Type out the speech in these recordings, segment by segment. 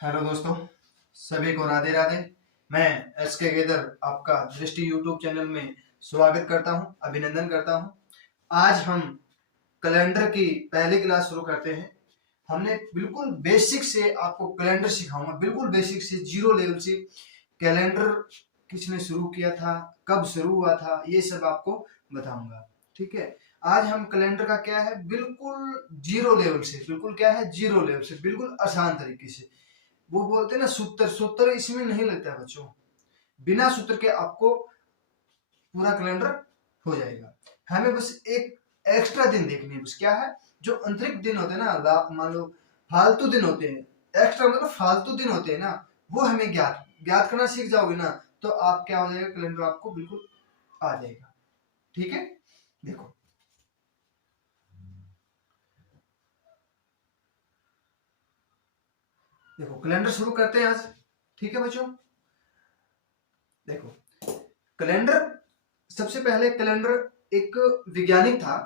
Hello दोस्तों, सभी को राधे राधे। मैं एस के गेदर आपका दृष्टि यूट्यूब चैनल में स्वागत करता हूं, अभिनंदन करता हूं। आज हम कैलेंडर की पहली क्लास शुरू करते हैं। हमने बिल्कुल बेसिक से आपको कैलेंडर सिखाऊंगा, बिल्कुल बेसिक से, जीरो लेवल से। कैलेंडर किसने शुरू किया था, कब शुरू हुआ था, ये सब आपको बताऊंगा। ठीक है, आज हम कैलेंडर का क्या है, बिल्कुल जीरो लेवल से, बिल्कुल क्या है, जीरो लेवल से, बिल्कुल आसान तरीके से। वो बोलते हैं ना सूत्र, सूत्र इसमें नहीं लगता है बच्चों। बिना सूत्र के आपको पूरा कैलेंडर हो जाएगा। हमें बस एक एक्स्ट्रा दिन देखनी है, बस क्या है, जो अंतरिक्त दिन होते हैं ना, मान लो फालतू दिन होते हैं, एक्स्ट्रा मतलब फालतू दिन होते हैं ना, वो हमें ज्ञात ज्ञात करना सीख जाओगे ना, तो आप क्या हो जाएगा, कैलेंडर आपको बिल्कुल आ जाएगा। ठीक है, देखो देखो कैलेंडर शुरू करते हैं आज। ठीक है बच्चों, देखो कैलेंडर, सबसे पहले कैलेंडर एक वैज्ञानिक था,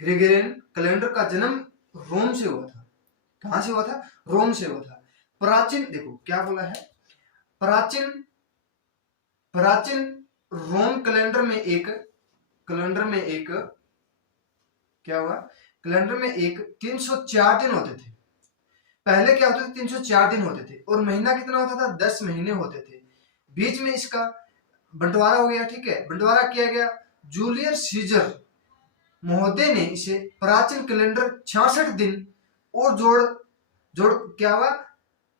ग्रेगोरियन। कैलेंडर का जन्म रोम से हुआ था। कहां से हुआ था? रोम से हुआ था। प्राचीन, देखो क्या बोला है, प्राचीन प्राचीन रोम कैलेंडर में एक क्या हुआ, कैलेंडर में एक 304 दिन होते थे। पहले क्या होते थे, 304 दिन होते थे, और महीना कितना होता था, 10 महीने होते थे। बीच में इसका बंटवारा हो गया। ठीक है, बंटवारा किया गया। जूलियस सीजर महोदय ने इसे प्राचीन कैलेंडर 66 दिन और जोड़ जोड़ क्या हुआ,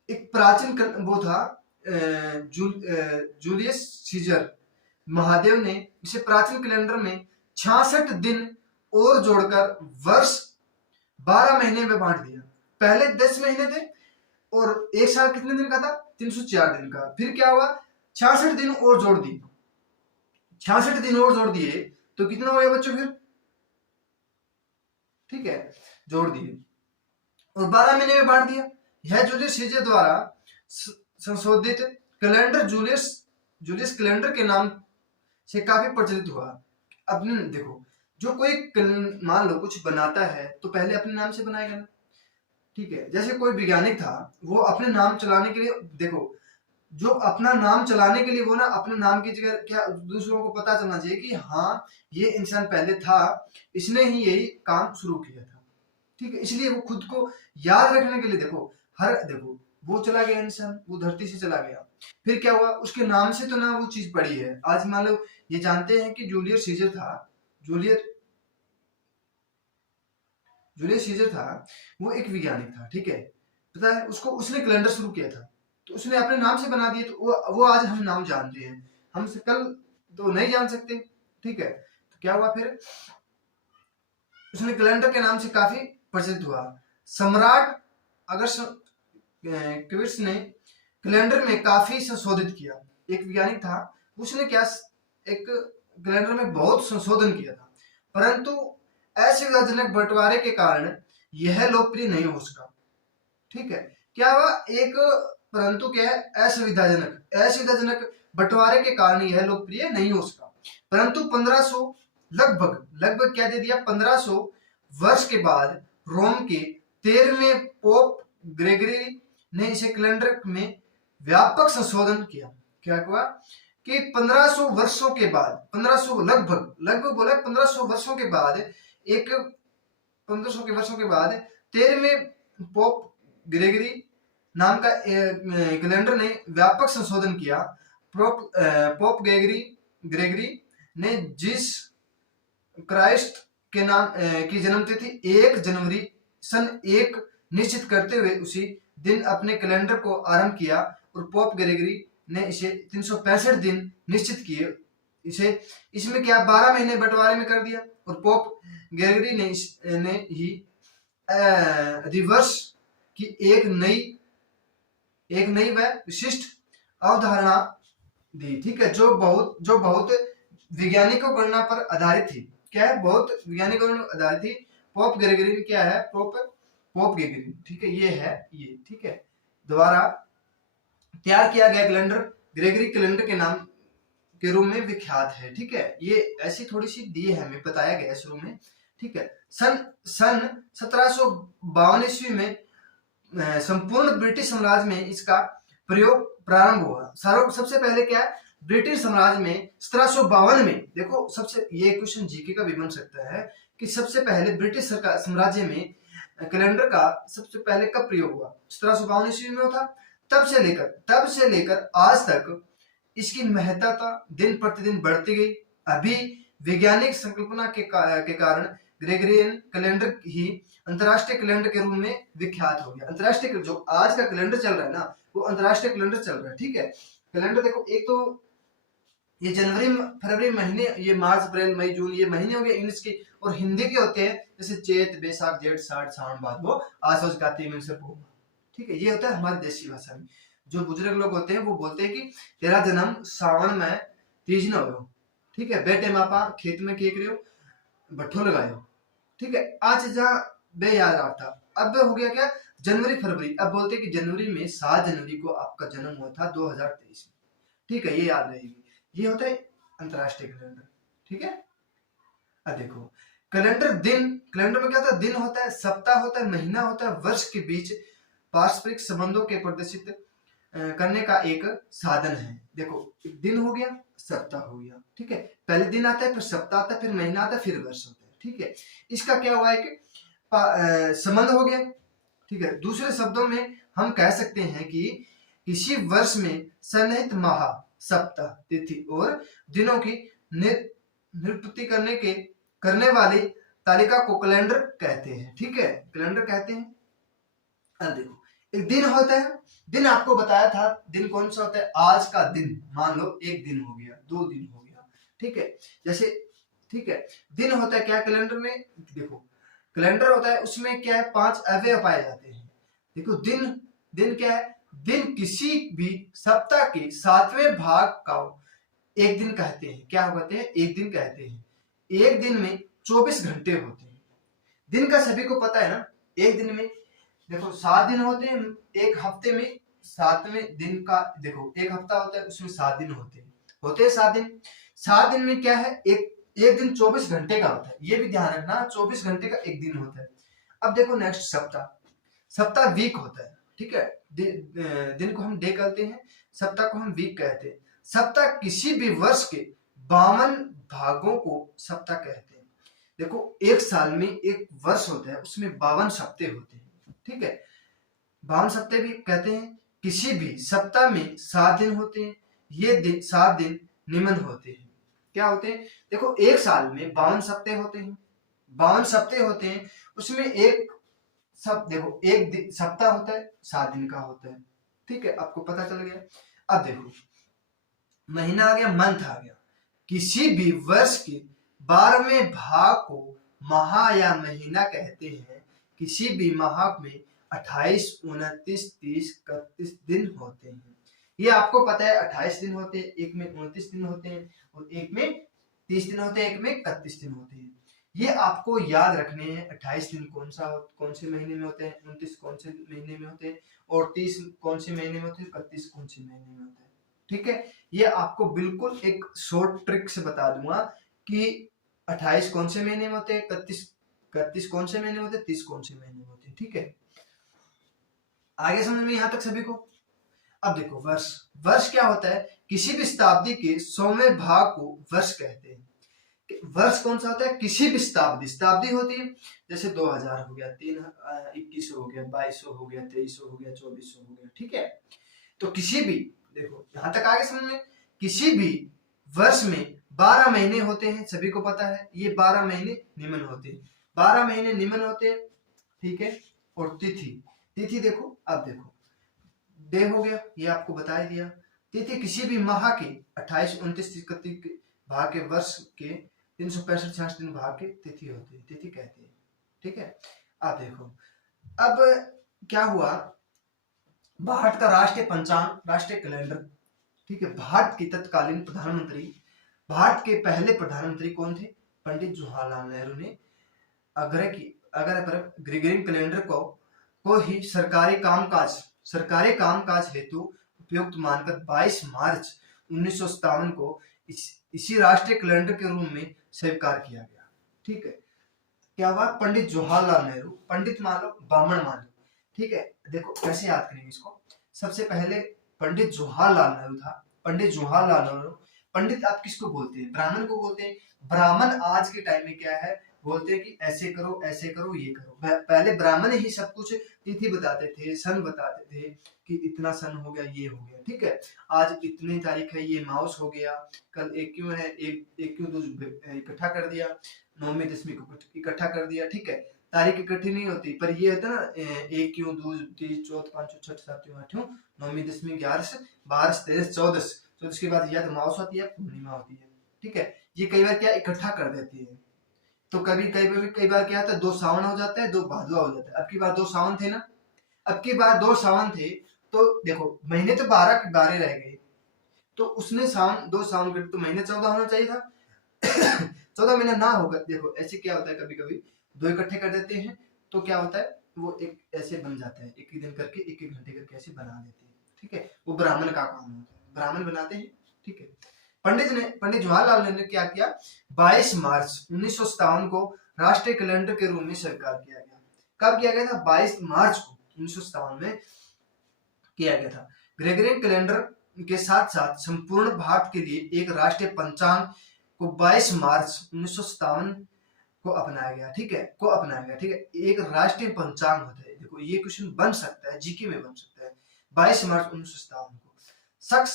एक प्राचीन वो था, जूलियस सीजर महादेव ने इसे प्राचीन कैलेंडर में 66 दिन और जोड़कर वर्ष 12 महीने में बांट दिया। पहले 10 महीने थे और एक साल कितने दिन का था, 304 दिन का। फिर क्या हुआ, 66 दिन और जोड़ दिए। 66 दिन और जोड़ दिए तो कितना हो गया बच्चों फिर? ठीक है, जोड़ दिए और 12 महीने में बांट दिया। यह जूलियस सीजर द्वारा संशोधित कैलेंडर जूलियस जूलियस कैलेंडर के नाम से काफी प्रचलित हुआ। अपने देखो, जो कोई मान लो कुछ बनाता है तो पहले अपने नाम से बनाएगा ना। ठीक है, जैसे कोई वैज्ञानिक था, वो अपने नाम चलाने के लिए, देखो जो अपना नाम चलाने के लिए, वो ना अपने नाम की जगह क्या, दूसरों को पता चलना चाहिए कि हाँ ये इंसान पहले था, इसने ही यही काम शुरू किया था। ठीक है, इसलिए वो खुद को याद रखने के लिए, देखो वो चला गया इंसान, वो धरती से चला गया, फिर क्या हुआ, उसके नाम से तो ना वो चीज पड़ी है। आज मान लो ये जानते हैं कि जूलियस सीजर था, जूलियस जूलियस सीजर था, वो एक वैज्ञानिक था। ठीक है, पता है उसको, उसने कैलेंडर शुरू किया था, तो उसने अपने नाम से बना दिए, तो वो आज हम नाम जानते हैं, हम से कल तो नहीं जान सकते। ठीक है, तो क्या हुआ फिर, उसने कैलेंडर के नाम से काफी प्रचलित हुआ। सम्राट अगस्त क्विट्स ने कैलेंडर में काफी संशोधित किया। एक वैज्ञानिक था, उसने क्या, एक कैलेंडर में बहुत संशोधन किया था, परंतु असुविधाजनक बंटवारे के कारण यह लोकप्रिय नहीं हो सका। ठीक है, क्या हुआ, एक परंतु क्या है, असुविधाजनक बंटवारे के कारण यह लोकप्रिय नहीं हो सका। परंतु 1500, लगभग लगभग क्या दे दिया, 1500 वर्ष के बाद रोम के 13वें पोप ग्रेगरी ने इसे कैलेंडर में व्यापक संशोधन किया। क्या हुआ कि 1500 वर्षों के बाद, 1500 लगभग लगभग बोला, 1500 वर्षों के बाद, एक 1500 के वर्षों के बाद 13वें पोप ग्रेगरी नाम का कैलेंडर ने व्यापक संशोधन किया। पोप ग्रेगरी ने जिस क्राइस्ट के नाम की जन्म तिथि 1 जनवरी सन 1 निश्चित करते हुए उसी दिन अपने कैलेंडर को आरंभ किया, और पोप ग्रेगरी ने इसे 365 दिन निश्चित किए। इसे इसमें क्या 12 महीने बंटवारे में कर दिया, और पोप ग्रेगरी ने ही रिवर्स की एक नई व विशिष्ट अवधारणा दी। ठीक है, जो बहुत वैज्ञानिकों गणना पर आधारित थी। क्या है, बहुत वैज्ञानिकों पर आधारित थी। पोप ग्रेगरी क्या है, पोप ग्रेगरी, ठीक है, ये है ये। ठीक है, द्वारा तैयार किया गया कैलेंडर ग्रेगरी कैलेंडर के नाम के रूप में विख्यात है। ठीक है, ये ऐसी थोड़ी सी दी है, हमें बताया गया शुरू में। ठीक है, सन सन 1752 ईस्वी में संपूर्ण ब्रिटिश साम्राज्य में इसका प्रयोग प्रारंभ हुआ। सबसे पहले क्या है, ब्रिटिश साम्राज्य में 1752 में, देखो सबसे, ये क्वेश्चन जीके का भी बन सकता है कि सबसे पहले ब्रिटिश साम्राज्य में कैलेंडर का सबसे पहले कब प्रयोग हुआ, 1752 ईस्वी में था। तब से लेकर आज तक इसकी महत्ता दिन प्रतिदिन बढ़ती गई। अभी वैज्ञानिक संकल्पना के कारण ग्रेगोरियन कैलेंडर ही अंतरराष्ट्रीय कैलेंडर के रूप में विख्यात हो गया। अंतरराष्ट्रीय जो आज का कैलेंडर चल रहा है ना, वो अंतरराष्ट्रीय कैलेंडर चल रहा है, ठीक है। कैलेंडर देखो, एक तो ये जनवरी फरवरी महीने, ये मार्च अप्रैल मई जून, ये महीने हो गए इंग्लिश के, और हिंदी के होते हैं जैसे चैत बैसाख जेठ साठ सावन भादो आश्विन कार्तिक माघ पूर्णिमा, ठीक है। ये होता है हमारी देसी भाषा में। जो बुजुर्ग लोग होते हैं वो बोलते हैं कि तेरा जन्म सावन में तीज न हो, ठीक है, बेटे मापा खेत में केक रहे हो भट्ठो लगायो, ठीक है। आज जहाँ बे याद आता, अब हो गया क्या, जनवरी फरवरी। अब बोलते हैं कि जनवरी में 7 जनवरी को आपका जन्म हुआ था 2023 में, ठीक है, ये याद रहेगी। ये होता है अंतरराष्ट्रीय कैलेंडर, ठीक है। अब देखो कैलेंडर कैलेंडर में क्या होता है, दिन होता है, सप्ताह होता है, महीना होता है, वर्ष के बीच पारस्परिक संबंधों के प्रदर्शित करने का एक साधन है। देखो एक दिन हो गया, सप्ताह हो गया, ठीक है, पहले दिन आता है, फिर सप्ताह आता है, फिर महीना आता है, फिर वर्ष होता है, ठीक है। इसका क्या हुआ है कि संबंध हो गया, ठीक है। दूसरे शब्दों में हम कह सकते हैं कि किसी वर्ष में सन्निहित माह, सप्ताह, तिथि और दिनों की निरूपति करने वाली तालिका को कैलेंडर कहते हैं, ठीक है, कैलेंडर कहते हैं। अब देखो एक दिन होता है, दिन आपको बताया था, दिन कौन सा होता है, आज का दिन, मान लो एक दिन हो गया, 2 दिन हो गया, ठीक है, जैसे, ठीक है। दिन होता है क्या कैलेंडर में, देखो कैलेंडर होता है उसमें क्या है, 5 अवयव पाए जाते हैं। देखो दिन क्या है, दिन किसी भी सप्ताह के 7वें भाग का एक दिन कहते हैं। क्या कहते हैं, एक दिन कहते हैं। एक दिन में 24 घंटे होते हैं। दिन का सभी को पता है ना, एक दिन में देखो 7 दिन होते हैं, एक हफ्ते में 7वें दिन का, देखो एक हफ्ता होता है उसमें 7 दिन होते हैं 7 दिन। 7 दिन में क्या है, एक दिन 24 घंटे का होता है, ये भी ध्यान रखना, 24 घंटे का एक दिन होता है। अब देखो नेक्स्ट सप्ताह वीक होता है, ठीक है। दिन को हम डे कहते हैं, सप्ताह को हम वीक कहते हैं। सप्ताह किसी भी वर्ष के 52 भागों को सप्ताह कहते हैं। देखो एक साल में एक वर्ष होता है, उसमें 52 सप्ते होते हैं, ठीक है, 52 सप्ते भी कहते हैं। किसी भी सप्ताह में 7 दिन होते हैं, ये 7 दिन निम्न होते हैं। क्या होते हैं, देखो एक साल में 52 सप्ते होते हैं, 52 सप्ते होते हैं, उसमें एक देखो एक सप्ताह होता है 7 दिन का होता है, ठीक है, आपको पता चल गया। अब देखो महीना आ गया, मंथ आ गया। किसी भी वर्ष के 12वें भाग को माह या महीना कहते हैं। किसी भी माह में 28, 29, 30, 31 दिन होते हैं। ये आपको पता है 28 दिन होते हैं, एक में 29 दिन होते हैं, और एक में 30 दिन होते हैं, एक में 31 दिन होते हैं। ये आपको याद रखने हैं। 28 दिन कौन से महीने में होते हैं, 29 कौन से महीने में होते हैं, और 30 कौन से महीने में होते हैं, 31 कौन से महीने में होते हैं, ठीक है। ये आपको बिल्कुल एक शॉर्ट ट्रिक से बता दूंगा कि 28 कौन से महीने में होते हैं, 31 कौन से महीने में होते हैं, 30 कौन से महीने में होते हैं, ठीक है। आगे समझ में यहां तक सभी को। अब देखो वर्ष क्या होता है, किसी भी शताब्दी के 100वें भाग को वर्ष कहते हैं। वर्ष कौन सा होता है, किसी भी शताब्दी होती है, जैसे 2000 हो गया, 2100 हो गया, 2200 हो गया, 2300 हो गया, 2400 हो गया, ठीक है। तो किसी भी, देखो यहां तक आगे समझ में, किसी भी वर्ष में 12 महीने होते हैं, सभी को पता है, ये 12 महीने निम्न होते हैं, 12 महीने निम्न होते हैं, ठीक है। और तिथि देखो, अब देखो डे हो गया, ये आपको बता ही दिया। तिथि किसी भी माह के 28, 29, 30, 31 भाग के, वर्ष के 365, 66 दिन भाग के तिथि होती है, तिथि कहते हैं, ठीक है। अब देखो अब क्या हुआ, भारत का राष्ट्रीय पंचांग, राष्ट्रीय कैलेंडर, ठीक है। भारत के तत्कालीन प्रधानमंत्री, भारत के पहले प्रधानमंत्री कौन थे, पंडित जवाहरलाल नेहरू ने आग्रह पर ग्रेगोरियन कैलेंडर को ही सरकारी कामकाज हेतु उपयुक्त मानकर 22 मार्च 1957 को इसी राष्ट्रीय कैलेंडर के रूप में स्वीकार किया गया, ठीक है। क्या हुआ, पंडित जवाहरलाल नेहरू, पंडित मान लो, ब्राह्मण मान लो, ठीक है। देखो कैसे याद करेंगे इसको। सबसे पहले पंडित जवाहरलाल नेहरू था। पंडित जवाहरलाल नेहरू। पंडित आप किसको बोलते हैं? ब्राह्मण को बोलते हैं। ब्राह्मण आज के टाइम में क्या है, बोलते हैं कि ऐसे करो ऐसे करो ये करो। पहले ब्राह्मण ही सब कुछ तिथि बताते थे, सन बताते थे कि इतना सन हो गया, ये हो गया, ठीक है। आज इतनी तारीख है, ये माउस हो गया, कल एक क्यों है, एक क्यों दूज इकट्ठा कर दिया, नौवीं दसवीं को इकट्ठा कर दिया, ठीक है। तारीख इकट्ठी नहीं होती, पर ये होता है ना, एक क्यों दूज तीज चौथ पांचों छठ सातवीं आठवीं नौवीं दसवीं 11 12 13 14 14 के बाद या तो माउस होती है, पूर्णिमा होती है, ठीक है। ये कई बार क्या इकट्ठा कर देती है। तो कई बार क्या होता है, 2 सावन हो जाता है, 2 भादवा हो जाता है। अब की बार 2 सावन थे ना, अब की बार 2 सावन थे, तो देखो महीने तो 12 के 12 रह गए, तो उसने सावन 2 सावन के तो महीने 14 होना चाहिए था। 14 महीना ना होगा। देखो ऐसे क्या होता है, कभी कभी 2 इकट्ठे कर देते हैं, तो क्या होता है, वो एक ऐसे बन जाता है, एक दिन करके एक एक घंटे करके ऐसे बना देते हैं, ठीक है। वो ब्राह्मण का काम होता है, ब्राह्मण बनाते हैं, ठीक है। पंडित जवाहरलाल नेहरू ने क्या किया, 22 मार्च 1957 को राष्ट्रीय कैलेंडर के रूप में स्वीकार किया गया। कब किया गया था? 22 मार्च को 1957 में किया गया था। ग्रेगोरियन कैलेंडर के साथ साथ संपूर्ण भारत के लिए एक राष्ट्रीय पंचांग को 22 मार्च 1957 को अपनाया गया, ठीक है, को अपनाया गया, ठीक है। एक राष्ट्रीय पंचांग होता है, देखो ये क्वेश्चन बन सकता है, जीके में बन सकता है। 22 मार्च 1957 को शक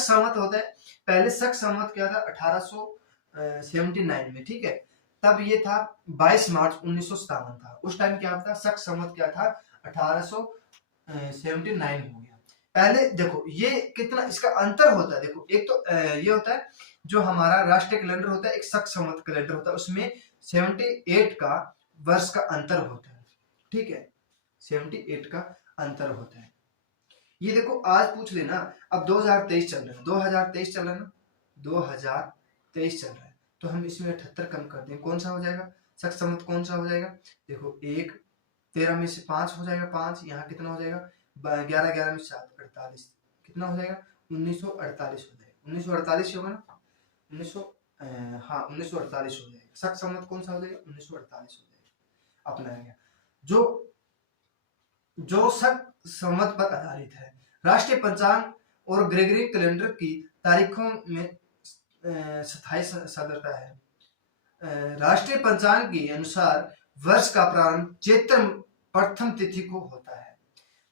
संवत होता है। पहले शक संवत क्या था, 1879 में, ठीक है। तब ये था 22 मार्च 1957 था, उस टाइम क्या था, शक संवत क्या था, 1879 हो गया। पहले देखो ये कितना इसका अंतर होता है, देखो एक तो ये होता है जो हमारा राष्ट्रीय कैलेंडर होता है, एक शक संवत कैलेंडर होता है, उसमें 78 का वर्ष का अंतर होता है, ठीक है, 78 का अंतर होता है। ये देखो आज पूछ लेना, अब 2023 चल रहा है, 2023 चल रहा है ना, 2023 चल रहा है, तो हम इसमें 78 कम कर दें, कौन सा हो जाएगा, शक संवत कौन सा हो जाएगा, देखो 1 13 में से 5 हो जाएगा, 5 यहाँ कितना हो जाएगा, 11 11 में 7 48, कितना हो जाएगा, 1948 हो जाएगा, 1948 होगा ना, 1948 हो जाएगा। शक संवत कौन सा हो जाएगा, 1948 हो जाएगा, अपनाया गया। जो शक संवत पर आधारित है। राष्ट्रीय पंचांग और ग्रेगोरियन कैलेंडर की तारीखों में स्थायी सदरता है। राष्ट्रीय पंचांग के अनुसार वर्ष का प्रारंभ चैत्र प्रथम तिथि को होता है।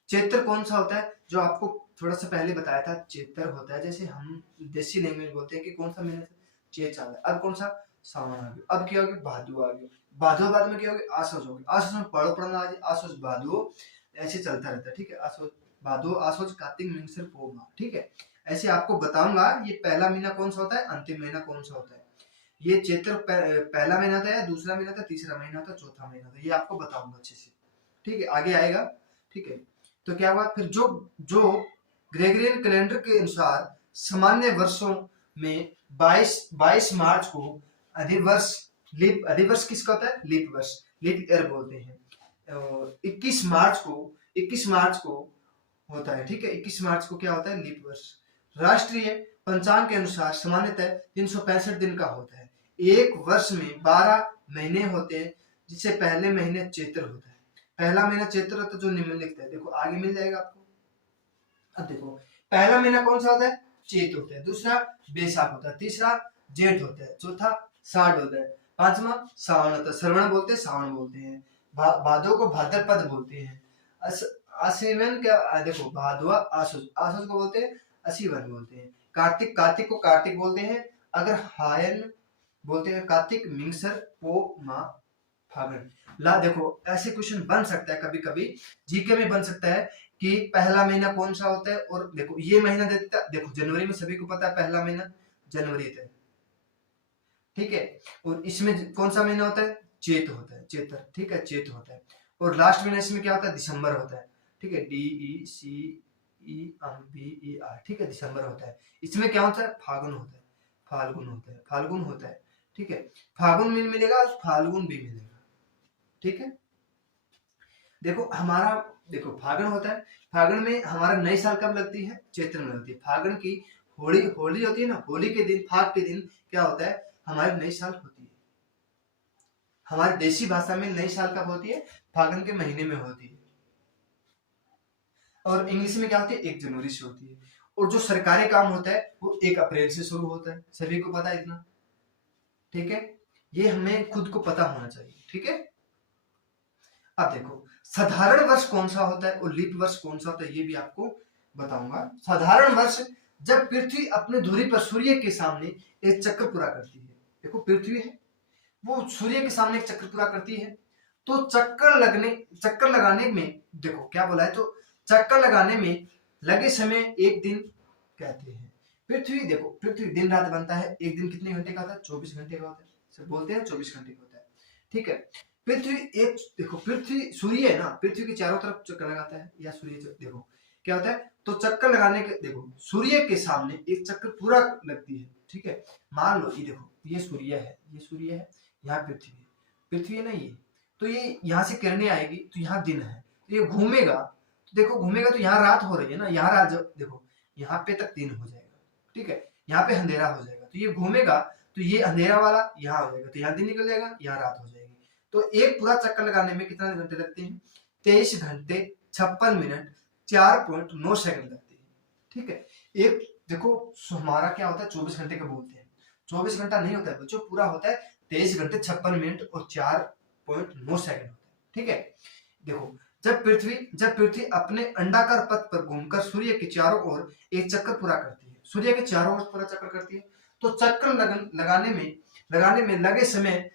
चैत्र कौन सा होता है, जो आपको थोड़ा सा पहले बताया था, चैत्र होता है, जैसे हम देसी लैंग्वेज बोलते हैं कि कौन सा महीना चैत चल रहा है, अब कौन सा, सावन आ गया, अब क्या हो गया, भादो आ गया, भादो बाद में क्या हो गया, आसोज हो गया, आसोज में पढ़ो पढ़ना आज, आसोज भादो ऐसे चलता रहता है, ठीक है। आसोज भादो आसोज कार्तिक मिंगसर पोह माह, ठीक है, ऐसे आपको बताऊंगा। ये पहला महीना कौन सा होता है, अंतिम महीना कौन सा होता है, ये चैत्र पहला महीना था या दूसरा महीना था, तीसरा महीना था, चौथा महीना था, ये आपको बताऊंगा अच्छे से, ठीक है, आगे आएगा, ठीक है। तो क्या हुआ फिर, जो ग्रेगोरियन कैलेंडर के अनुसार सामान्य वर्षों में 22 मार्च को अधिवर्ष किसका होता है, लीप वर्ष, लीप ईयर बोलते हैं। 21 मार्च को होता है, ठीक है, 21 मार्च को क्या होता है, लीप वर्ष। राष्ट्रीय पंचांग के अनुसार सामान्यतः 365 दिन का होता है। एक वर्ष में 12 महीने होते हैं, जिससे पहले महीने चैत्र होता है। पहला महीना चैत्र होता है, जो निम्नलिखित है, देखो आगे मिल जाएगा आपको। अब देखो पहला महीना कौन सा होता है, चैत होता है, दूसरा बैसाख होता है, तीसरा जेठ होता है, चौथा साठ होता है, पांचवा श्रावण होता है, श्रवण बोलते हैं, श्रावण बोलते हैं, भादो को भाद्रपद बोलते हैं, आश्विन क्या, देखो भादवा आसुज, आसुज को बोलते हैं असीवन बोलते हैं, कार्तिक को कार्तिक बोलते हैं, अगर हायन बोलते हैं कार्तिक, मिंगसर पो माह फागुन। ला देखो ऐसे क्वेश्चन बन सकता है, कभी कभी जीके में बन सकता है कि पहला महीना कौन सा होता है, और देखो ये महीना देता है, देखो जनवरी में सभी को पता है पहला महीना जनवरी है, ठीक है, और इसमें कौन सा महीना होता है, चैत होता है, चैत्र, ठीक है, चैत होता है, और लास्ट महीना इसमें क्या होता है, दिसंबर होता है, ठीक है, DECEMBER, ठीक है, दिसंबर होता है। इसमें क्या होता है, फागुन होता है, फाल्गुन होता है, ठीक है, फागुन में मिलेगा, फाल्गुन भी मिलेगा, ठीक है। देखो हमारा, देखो फागुन होता है, फागुन में हमारा नई साल कब लगती है, चैत्र में होती है। फागुन की होली होती है ना, होली के दिन, फाग के दिन क्या होता है, हमारी नई साल होती है। हमारी देसी भाषा में नई साल कब होती है, फागुन के महीने में होती है, और इंग्लिश में क्या होती है 1 जनवरी से होती है। और जो सरकारी काम होता है वो 1 अप्रैल से शुरू होता है, सभी को पता है इतना, ठीक है। ये हमें खुद को पता होना चाहिए, ठीक है। अब देखो साधारण वर्ष कौन सा होता है और लीप वर्ष कौन सा होता है ये भी आपको बताऊंगा। साधारण वर्ष जब पृथ्वी अपने धुरी पर सूर्य के सामने एक चक्र पूरा करती है। देखो पृथ्वी है वो सूर्य के सामने एक चक्र पूरा करती है, तो चक्कर लगाने में देखो क्या बोला है, तो चक्कर लगाने में लगे समय 1 दिन कहते हैं। पृथ्वी देखो पृथ्वी दिन रात बनता है, एक दिन कितने घंटे का होता है 24 घंटे का होता है, सब बोलते हैं 24 घंटे का होता है, ठीक है। पृथ्वी एक देखो पृथ्वी सूर्य है ना, पृथ्वी के चारों तरफ चक्कर लगाता है, या सूर्य देखो क्या होता है, तो चक्कर लगाने के देखो सूर्य के सामने एक चक्कर पूरा लगती है, ठीक है। मान लो ये देखो ये सूर्य है, ये सूर्य है, यहाँ पृथ्वी है, पृथ्वी है ना ये, तो ये यहाँ से किरणें आएगी तो यहाँ दिन है, ये घूमेगा तो देखो घूमेगा तो यहाँ रात हो रही है ना, यहाँ रात जब देखो यहाँ पे तक दिन हो जाएगा, ठीक है, यहाँ पे अंधेरा हो जाएगा, तो ये घूमेगा तो ये अंधेरा वाला यहाँ हो जाएगा, तो यहाँ दिन निकल जाएगा, यहाँ रात हो जाएगी। तो एक पूरा चक्कर लगाने में कितने घंटे लगते हैं 23 घंटे 56 मिनट 4.9 सेकंड लगते हैं, ठीक है। एक देखो हमारा क्या होता है 24 घंटे का बोलते हैं, 24 घंटा नहीं होता है बच्चों, पूरा होता है 23 घंटे 56 मिनट और 4.9 सेकंड होता है, ठीक है। देखो जब पृथ्वी अपने अंडाकार पथ पर घूमकर सूर्य के चारों ओर एक चक्कर पूरा करती है, सूर्य के चारों ओर पूरा चक्कर करती है, तो चक्कर लगाने में लगे समय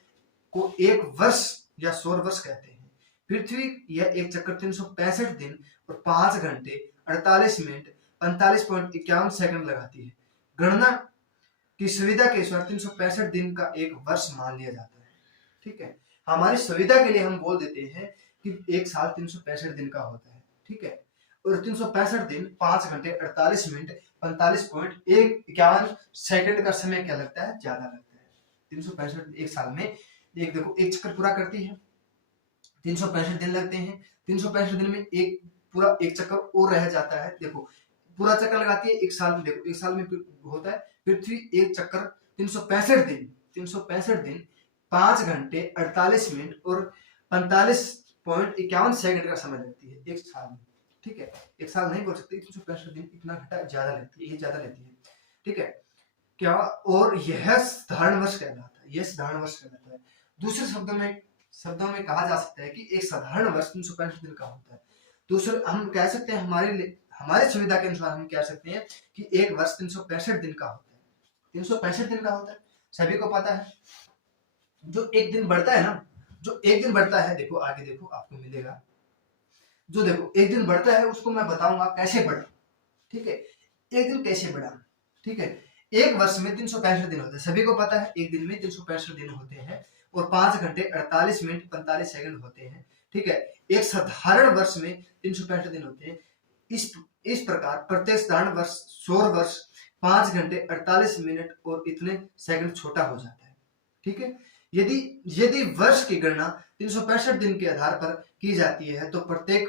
को 1 वर्ष या सौर वर्ष कहते हैं। पृथ्वी यह एक चक्कर 365 दिन और 5 घंटे 48 मिनट 45.51 सेकंड लगाती है। गणना की सुविधा के अनुसार 365 दिन का 1 वर्ष मान लिया जाता है, ठीक है। हमारी सुविधा के लिए हम बोल देते हैं कि एक साल 365 दिन का होता है, ठीक है। और 365 दिन 5 घंटे 48 मिनट 45.51 सेकंड का समय क्या लगता है ज्यादा लगता है। 365 एक साल में एक देखो एक चक्कर पूरा करती है, 365 दिन लगते हैं, 365 दिन में एक पूरा एक चक्कर और रह जाता है, देखो पूरा चक्कर लगाती है एक साल में, देखो एक साल में होता है पृथ्वी एक चक्कर 365 दिन 5 घंटे 48 मिनट और 45.51 सेकंड का समय लगती है एक साल में, ठीक है। एक साल नहीं बोल सकते, 365 दिन इतना घंटा ज्यादा लगती है, ये ज्यादा लेती है, ठीक है क्या। और यह साधारण वर्ष कहलाता है, यह साधारण वर्ष कहलाता है। दूसरे शब्दों में कहा जा सकता है कि एक साधारण वर्ष 365 दिन का होता है। दूसरे हम कह सकते हैं हमारे सुविधा के अनुसार हम कह सकते हैं कि एक वर्ष 365 दिन का होता है, 365 दिन का होता है, सभी को पता है। जो एक दिन बढ़ता है ना, जो एक दिन बढ़ता है देखो आगे देखो आपको मिलेगा, जो देखो एक दिन बढ़ता है उसको मैं बताऊंगा कैसे बढ़ा, ठीक है। एक दिन कैसे बढ़ा, ठीक है। एक वर्ष में 365 दिन होते हैं, सभी को पता है एक दिन में 365 दिन होते हैं और 5 घंटे 48 मिनट 45 सेकंड होते हैं, ठीक है। एक साधारण वर्ष में 365 दिन होते हैं। इस प्रकार प्रत्येक साधारण वर्ष सौर वर्ष 5 घंटे 48 मिनट और इतने सेकंड छोटा हो जाता है, ठीक है। यदि वर्ष की गणना 365 दिन के आधार पर की जाती है तो प्रत्येक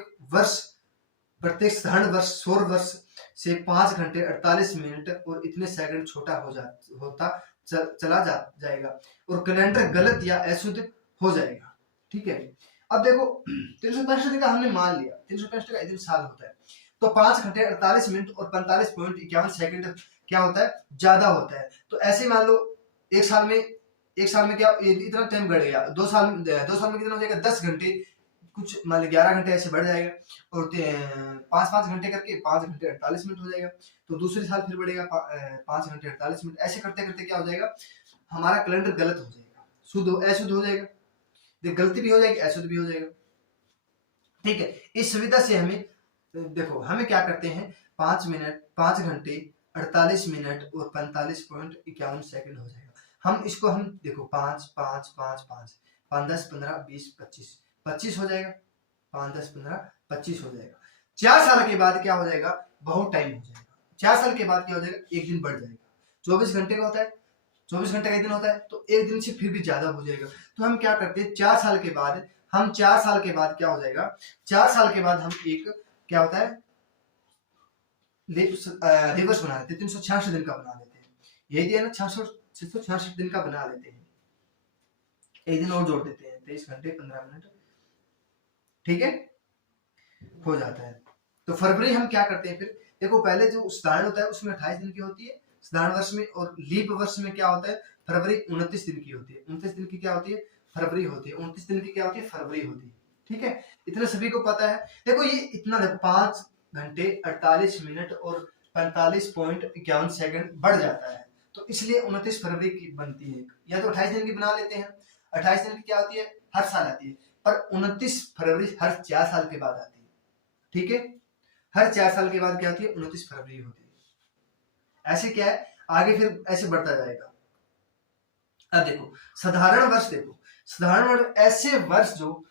साधारण वर्ष सौर वर्ष से 5 घंटे 48 मिनट और इतने सेकंड छोटा होता चला जाएगा और कैलेंडर गलत या अशुद्ध हो जाएगा, ठीक है। अब देखो 365 दिन का हमने मान लिया, 365 का एक दिन साल होता है, तो 5 घंटे 48 मिनट और 45.51 सेकंड क्या होता है ज्यादा होता है। तो ऐसे मान लो एक साल में क्या इतना टाइम बढ़ गया, 2 साल में कितना हो जाएगा 10 घंटे, कुछ मान लो 11 घंटे ऐसे बढ़ जाएगा और 5 घंटे करके 5 घंटे 48 मिनट हो जाएगा। तो दूसरे साल फिर बढ़ेगा 5 घंटे 48 मिनट, ऐसे करते करते क्या हो जाएगा हमारा कैलेंडर गलत हो जाएगा, अशुद्ध हो जाएगा, गलती भी हो जाएगी अशुद्ध भी हो जाएगा, ठीक है। इस सुविधा से हमें क्या करते हैं 5 घंटे 48 मिनट और 45.51 सेकंड हो जाएगा। हम देखो 5 5 5 5 5 10 15 20 25 हो जाएगा, 5 10 15 25 हो जाएगा। 4 साल के बाद क्या हो जाएगा बहुत टाइम हो जाएगा, 4 साल के बाद क्या हो जाएगा एक दिन बढ़ जाएगा, 24 घंटे का होता है, 24 घंटे का एक दिन होता है, तो एक दिन से फिर भी ज्यादा हो जाएगा। तो हम क्या करते हैं 4 साल के बाद क्या हो जाएगा, 4 साल के बाद हम एक क्या होता है रिवर्स बना लेते हैं, 366 दिन का बना लेते हैं, यही दिया ना 666 दिन का बना लेते हैं, एक दिन और जोड़ देते हैं 23 घंटे 15 मिनट, ठीक है हो जाता है। तो फरवरी हम क्या करते हैं फिर, देखो पहले जो साधारण होता है उसमें 28 दिन की होती है साधारण वर्ष में, और लीप वर्ष में क्या होता है, फरवरी 29 दिन की होती है। 29 दिन की क्या होती है, फरवरी होती है। 29 दिन की क्या होती है, फरवरी होती है। ठीक है, इतना सभी को पता है। देखो ये इतना 5 घंटे 48 मिनट और 45.51 सेकंड बढ़ जाता है, तो इसलिए 29 फरवरी की बनती है। या तो 28 दिन की बना लेते हैं, 28 दिन की क्या होती है, हर साल आती है, पर 29 फरवरी हर 4 साल के बाद आती है। ठीक है, हर 4 साल के बाद क्या होती है, 29 फरवरी होती है। ऐसे क्या है, आगे फिर ऐसे बढ़ता जाएगा। अब देखो साधारण वर्ष, देखो साधारण वर्ष ऐसे वर्ष जो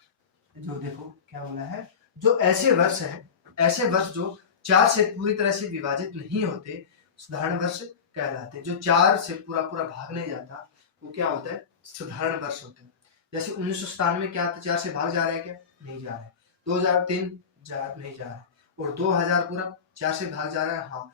जो देखो क्या बोला है, जो ऐसे वर्ष है, ऐसे वर्ष जो 4 से पूरी तरह से विभाजित नहीं होते, साधारण वर्ष कहलाते हैं। जो 4 से पूरा पूरा भाग नहीं जाता वो क्या होता है, साधारण वर्ष होते हैं। जैसे 1997 में क्या था, 4 से भाग जा रहा है क्या, नहीं जा रहा है। 2003 नहीं जा रहा है, और 2000 पूरा 4 से भाग जा रहा है, हाँ,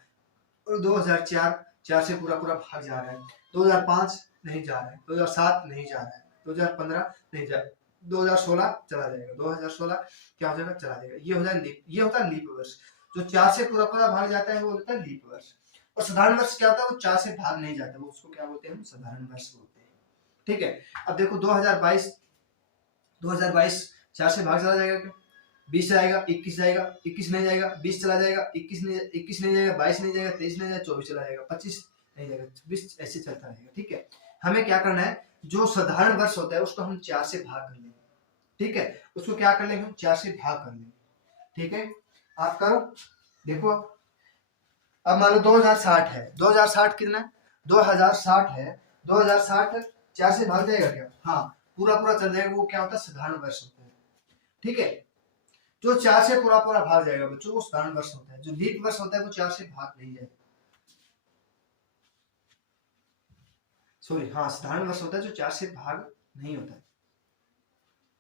और 2004 4 से पूरा पूरा भाग जा रहा है। 2005 नहीं जा रहा है, 2007 नहीं जा रहा है, 2015 नहीं जा रहा है, 2016 चला जाएगा, 2016 क्या हो जाएगा, चला जाएगा। ये हो जाए लीप, ये होता है लीप वर्ष। जो 4 से पूरा पूरा भाग जाता है वो होता है लीप वर्ष। और साधारण वर्ष क्या होता है, वो 4 से भाग नहीं जाता, वो उसको क्या बोलते हैं, हम साधारण वर्ष बोलते हैं। ठीक है, अब देखो 2022 4 से भाग चला जाएगा क्या, 20 जाएगा, 21 जाएगा, 21 नहीं जाएगा, 20 चला जाएगा, 21 नहीं जाएगा, 22 नहीं जाएगा, 23 नहीं जाएगा, 24 चला जाएगा, 25 नहीं जाएगा, 26 ऐसे चलता रहेगा। ठीक है, हमें क्या करना है, जो साधारण वर्ष होता है उसको हम 4 से भाग कर लेंगे। ठीक है, उसको क्या कर लेंगे, हम 4 से भाग कर लेंगे। ठीक है, आप करो, देखो अब मान लो 2060 है, 2060 कितना है, 2060 है, 2060 4 से भाग जाएगा क्या, हाँ, पूरा पूरा चल जाएगा, वो क्या होता है, साधारण वर्ष होता है। ठीक है, जो 4 से पूरा पूरा भाग जाएगा बच्चों, वो साधारण वर्ष होता है। जो लीप वर्ष होता है वो 4 से भाग नहीं जाएगा, सॉरी, हाँ, साधारण वर्ष होता है जो 4 से भाग नहीं होता है,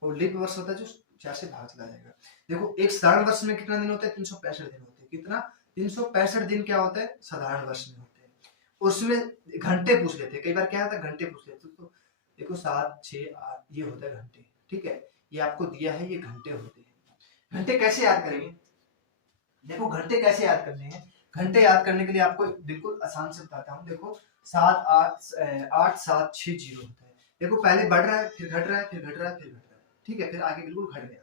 और लीप वर्ष होता है जो 4 से भाग चला जाएगा। देखो एक साधारण वर्ष में कितना दिन होता है, 365 दिन होते हैं। कितना, 365 दिन क्या होता है, साधारण वर्ष में होते हैं। उसमें घंटे पूछ लेते हैं, कई बार क्या होता है, घंटे पूछ लेते हैं। तो देखो 7 6 8 ये होता है घंटे। ठीक है, ये आपको दिया है, ये घंटे होते हैं। घंटे कैसे याद करेंगे, देखो घंटे कैसे याद करने हैं, घंटे याद करने के लिए आपको बिल्कुल आसान से बताता हूँ। देखो 7 8 7 6 0 होता है। देखो पहले बढ़ रहा है, फिर घट रहा है, फिर घट रहा है, फिर घट रहा है। ठीक है, फिर आगे बिल्कुल घट गया।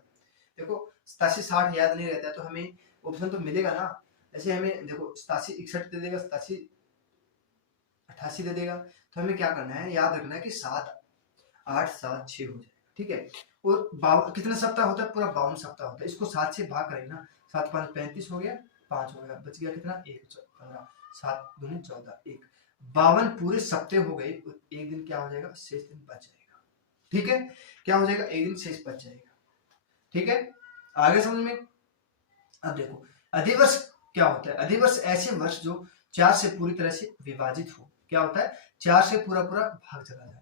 देखो 87 60 याद नहीं रहता है, तो हमें ऑप्शन तो मिलेगा ना, जैसे हमें देखो 87 61 दे देगा, 87 88 दे देगा। तो हमें क्या करना है, याद रखना है कि 7 8 7 6 हो जाएगा। ठीक है, और कितने सप्ताह होता है, पूरा 52 सप्ताह होता है। इसको 7 से भाग करेंगे ना, 7 5 35 हो गया, 5 हो गया, बच गया कितना, 1 15, 7 दूनी 14, 1 52 पूरे सप्ताह हो गए। एक दिन क्या हो जाएगा, शेष दिन बच जाएगा। ठीक है, क्या हो जाएगा, एक दिन शेष बच जाएगा। ठीक है, आगे समझ में। अब देखो अधिवर्ष क्या होता है, अधिवर्ष ऐसे वर्ष जो 4 से पूरी तरह से विभाजित हो, क्या होता है, 4 से पूरा पूरा भाग चला जाए,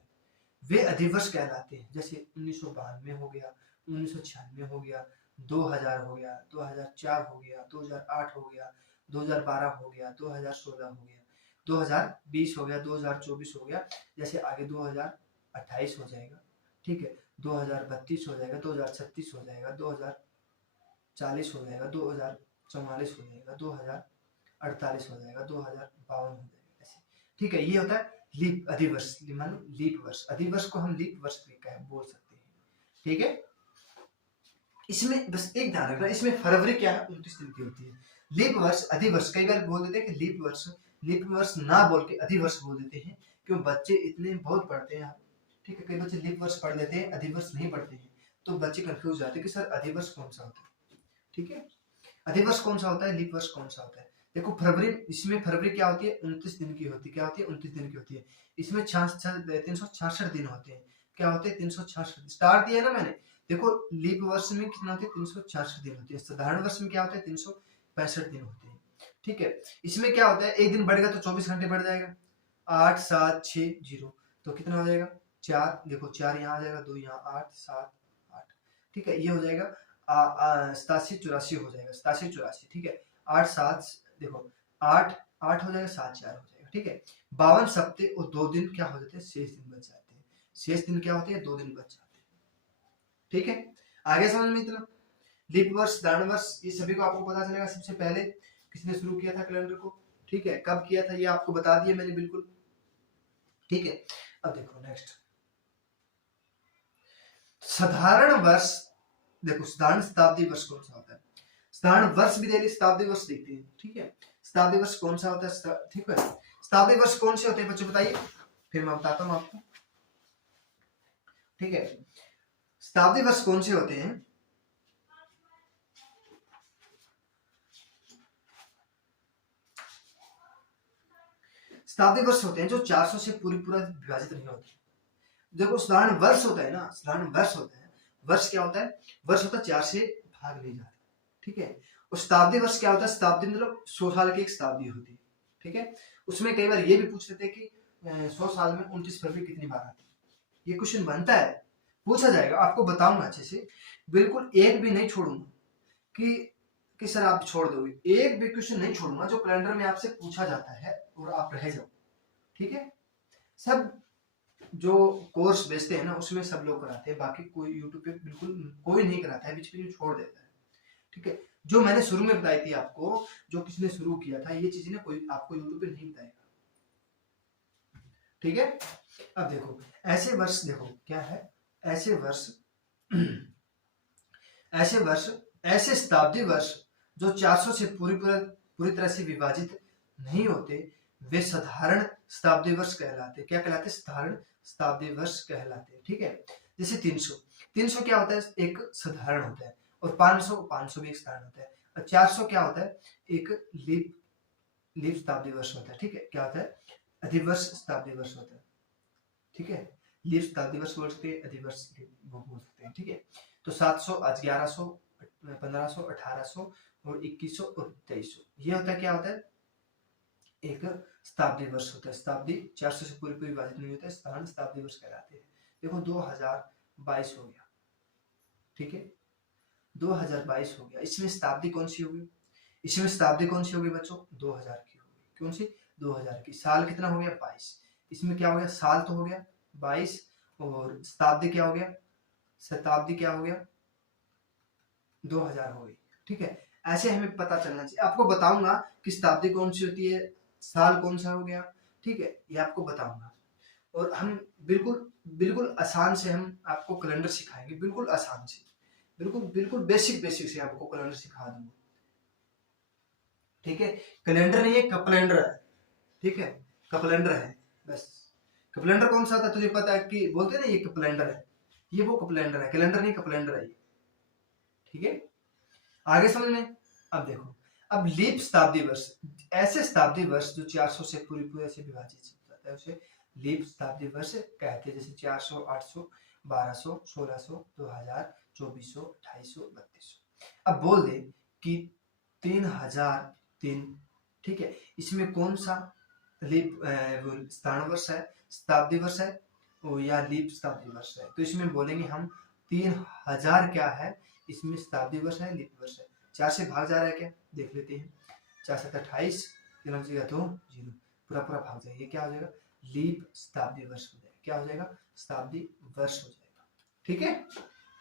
वे अधिवर्ष कहलाते हैं। जैसे 1992 हो गया, 1996 हो गया, 2000 हो गया, 2004 हो गया, 2008 हो गया, 2012 हो गया, 2016 हो गया, 2020 हो गया, 2024 हो गया, जैसे आगे 2028 हो जाएगा। ठीक है, 2032 हो जाएगा, 2036 हो जाएगा, 2040 हो जाएगा, 2044 हो जाएगा, 2048 हो जाएगा, 2052 हो जाएगा, ऐसे। ठीक है, ये होता है लीप अधिवर्ष, मानो लीप वर्ष। अधिवर्ष को हम लीप वर्ष भी बोल सकते हैं। ठीक है, इसमें बस एक ध्यान रखना, इसमें फरवरी क्या है, 29 दिन की होती है। लीप वर्ष अधिवर्ष, कई बार बोल देते हैं कि लीप वर्ष ना बोल के अधिवर्ष बोल देते हैं, क्यों, बच्चे इतने बहुत पढ़ते हैं। ठीक है, कई बच्चे लीप वर्ष पढ़ लेते हैं, अधिवर्ष नहीं पढ़ते हैं, तो बच्चे कंफ्यूज हो जाते हैं कि सर अधिवर्ष कौन सा होता है। ठीक है, अधिवर्ष कौन सा होता है, लीप वर्ष कौन सा होता है। देखो फरवरी, इसमें फरवरी क्या होती है, 29 दिन की होती है। क्या होती है, 29 दिन की होती है। इसमें 366 दिन होते हैं। क्या होते हैं, 366 स्टार दिया है ना मैंने। देखो लीप वर्ष में कितना होते हैं, 366 दिन होते हैं। साधारण वर्ष में क्या होता है, 365 दिन होते हैं। ठीक है, इसमें क्या होता है, एक दिन बढ़ेगा तो 24 घंटे बढ़ जाएगा, 8 7 6 0, तो कितना हो जाएगा, 4, देखो 4 यहाँ आ जाएगा, 2 यहाँ, 8 7 8। ठीक है, ये हो जाएगा 87 84 हो जाएगा, 87 84। ठीक है, 8 7, देखो 8 8 हो जाएगा, 7 4 हो जाएगा। ठीक है, 52 सप्ते और 2 दिन क्या हो जाते हैं, शेष दिन बच जाते हैं। शेष दिन क्या होते हैं, 2 दिन बच जाते हैं। ठीक है, आगे समझ में इतना। लीप वर्ष, साधारण वर्ष, ये सभी को आपको पता चलेगा। सबसे पहले किसने शुरू किया था कैलेंडर को, ठीक है, कब किया था, ये आपको बता दिया मैंने बिल्कुल, ठीक है। अब देखो नेक्स्ट साधारण वर्ष। देखो साधारण शताब्दी वर्ष कौन सा होता है, साधारण वर्ष भी दे दी, शताब्दी वर्ष देखते हैं, ठीक है। शताब्दी वर्ष कौन सा होता है, ठीक है। शताब्दी वर्ष कौन से होते हैं बच्चों बताइए, फिर मैं बताता हूँ आपको, ठीक है। शताब्दी वर्ष कौन से होते हैं, शताब्दी वर्ष होते हैं जो 400 से पूरा विभाजित नहीं होते। देखो साधारण वर्ष होता है ना, साधारण वर्ष होता है, वर्ष क्या होता है, वर्ष होता है 4 से भाग नहीं जाते, ठीक है। और शताब्दी वर्ष क्या होता है, शताब्दी मतलब 100 साल की एक शताब्दी होती है, ठीक है। उसमें कई बार ये भी पूछ लेते हैं कि 100 साल में 29 फरवरी कितनी बार आती है, ये क्वेश्चन बनता है, पूछा जाएगा, आपको बताऊंगा अच्छे से, बिल्कुल एक भी नहीं छोड़ूंगा कि सर आप छोड़ दोगे, एक भी क्वेश्चन नहीं छोड़ूंगा जो कैलेंडर में आपसे पूछा जाता है और आप रह जाओ, ठीक है। सब जो कोर्स बेचते हैं ना उसमें सब लोग कराते हैं, बाकी कोई यूट्यूब पे बिल्कुल कोई नहीं कराता है, बीच में छोड़ देता है, ठीक है। जो मैंने शुरू में बताई थी आपको, जो किसने शुरू किया था, ये चीजें ना कोई आपको यूट्यूब पे नहीं बताएगा, ठीक है। अब देखो ऐसे वर्ष, देखो क्या है, ऐसे वर्ष ऐसे वर्ष, ऐसे शताब्दी वर्ष जो 400 से पूरी तरह से विभाजित नहीं होते, वे साधारण शताब्दी वर्ष कहलाते, क्या कहलाते, साधारण शताब्दी वर्ष कहलाते, ठीक है। जैसे 300 क्या होता है, एक साधारण होता है, और 500 भी एक साधारण होता है, और 400 क्या होता है, एक लीप शताब्दी वर्ष होता है, ठीक है। क्या होता है, अधिवर्ष शताब्दी वर्ष होता है, ठीक है। लीप शताब्दी वर्ष बोल सकते हैं, अधिवर्ष वो बोल सकते हैं, ठीक है। तो 700, 1100, 1500, 1800 और 2100 और 2300, ये होता है, क्या होता है, एक शताब्दी वर्ष होता है। शताब्दी 400 से पूरी विभाजित नहीं होता है, साधारण शताब्दी वर्ष कहलाते हैं। देखो 2022 हो गया, ठीक है, 2022 हो गया, इसमें शताब्दी कौन सी होगी, इसमें शताब्दी कौन सी होगी बच्चों, 2000 की होगी, कौन सी, 2000 की। साल कितना हो गया, 22, इसमें क्या हो गया, साल तो हो गया 22, और शताब्दी क्या हो गया, शताब्दी क्या हो गया, 2000 हो गई, ठीक है। ऐसे हमें पता चलना चाहिए, आपको बताऊंगा कि शताब्दी कौन सी होती है, साल कौन सा हो गया, ठीक है, ये आपको बताऊंगा। और हम बिल्कुल बिल्कुल आसान से हम आपको कैलेंडर सिखाएंगे, बिल्कुल आसान से, बिल्कुल बिल्कुल बेसिक से आपको कैलेंडर सिखा दूंगा, ठीक है। कैलेंडर नहीं है, कैलेंडर है, ठीक है, कैलेंडर है बस। कैलेंडर कौन सा था तुझे पता है, कि बोलते हैं ना ये कैलेंडर है, ये वो कैलेंडर है, कैलेंडर नहीं कैलेंडर है ये, ठीक है। आगे समझ में। अब देखो, अब लीप शताब्दी वर्ष, ऐसे शताब्दी वर्ष जो 400 से पूरे से विभाजित जाता है उसे लीप शताब्दी वर्ष कहते हैं। जैसे 400, 800, 1200, 1600, 2000, 2400, 2800, 3200। अब बोल दे कि 3003, ठीक है, इसमें कौन सा लीप साधारण वर्ष है, शताब्दी वर्ष है, या लीप शताब्दी वर्ष है। तो इसमें बोलेंगे हम 3000 क्या है, इसमें शताब्दी वर्ष है, लीप वर्ष है। 4 से भाग जा रहा है क्या, देख लेते हैं। 4 7 28, 3 बचेगा 2 0, पूरा भाग जाएगा, ये क्या हो जाएगा, लीप शताब्दी वर्ष हो जाएगा, क्या हो जाएगा, शताब्दी वर्ष हो जाएगा, ठीक है।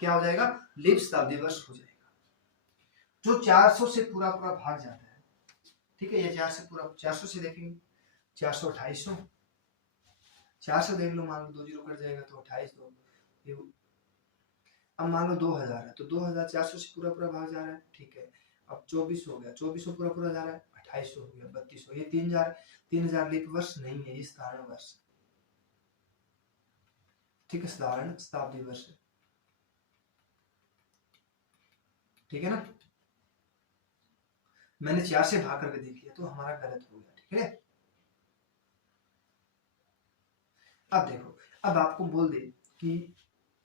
क्या हो जाएगा, लीप शताब्दी वर्ष हो जाएगा, जो 400 से पूरा भाग जाता है, ठीक है। ये 400 से देखेंगे, 400, 2800, 400 देख लो, मान लो 2 0 कट जाएगा तो 28 2, अब मान लो 2000 है तो 2000 400 से पूरा भाग जा रहा है, ठीक है। अब 24 हो गया, 2400 पूरा जा रहा है, 2800 हो गया, 3200, ये 3000 लीप वर्ष नहीं है, ये साधारण वर्ष, ठीक है, साधारण शताब्दी वर्ष, ठीक है ना। मैंने 4 से भाग करके देख लिया तो हमारा गलत हो गया, ठीक है। अब देखो, अब आपको बोल दे कि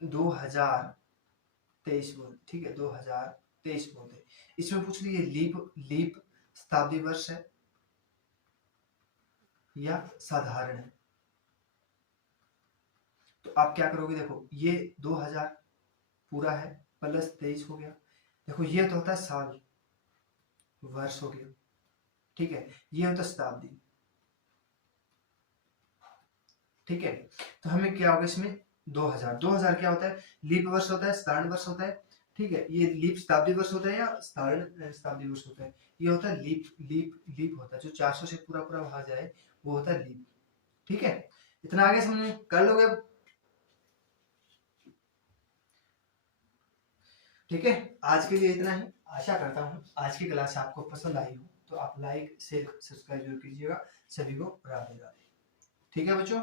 2023 बोल, ठीक है, 2023 बोल दे, इसमें पूछ लीजिए लीप शताब्दी वर्ष है या साधारण है। तो आप क्या करोगे, देखो ये 2000 पूरा है प्लस 23 हो गया, देखो ये तो होता है साल, वर्ष हो गया, ठीक है, ये होता है शताब्दी, ठीक है। तो हमें क्या होगा इसमें 2000 क्या होता है, लीप वर्ष होता है, साधारण वर्ष होता है, ठीक है, ये लीप शताब्दी वर्ष होता है या साधारण शताब्दी वर्ष होता है, ये होता है लीप लीप लीप होता है, जो 400 से पूरा पूरा भाग जाए वो होता है लीप। ठीक है, इतना आगे समझ कर लोगे अब? ठीक है, आज के लिए इतना ही। आशा करता हूँ आज की क्लास आपको पसंद आई हो, तो आप लाइक शेयर सब्सक्राइब जरूर कीजिएगा। सभी को राधे राधे। ठीक है बच्चों।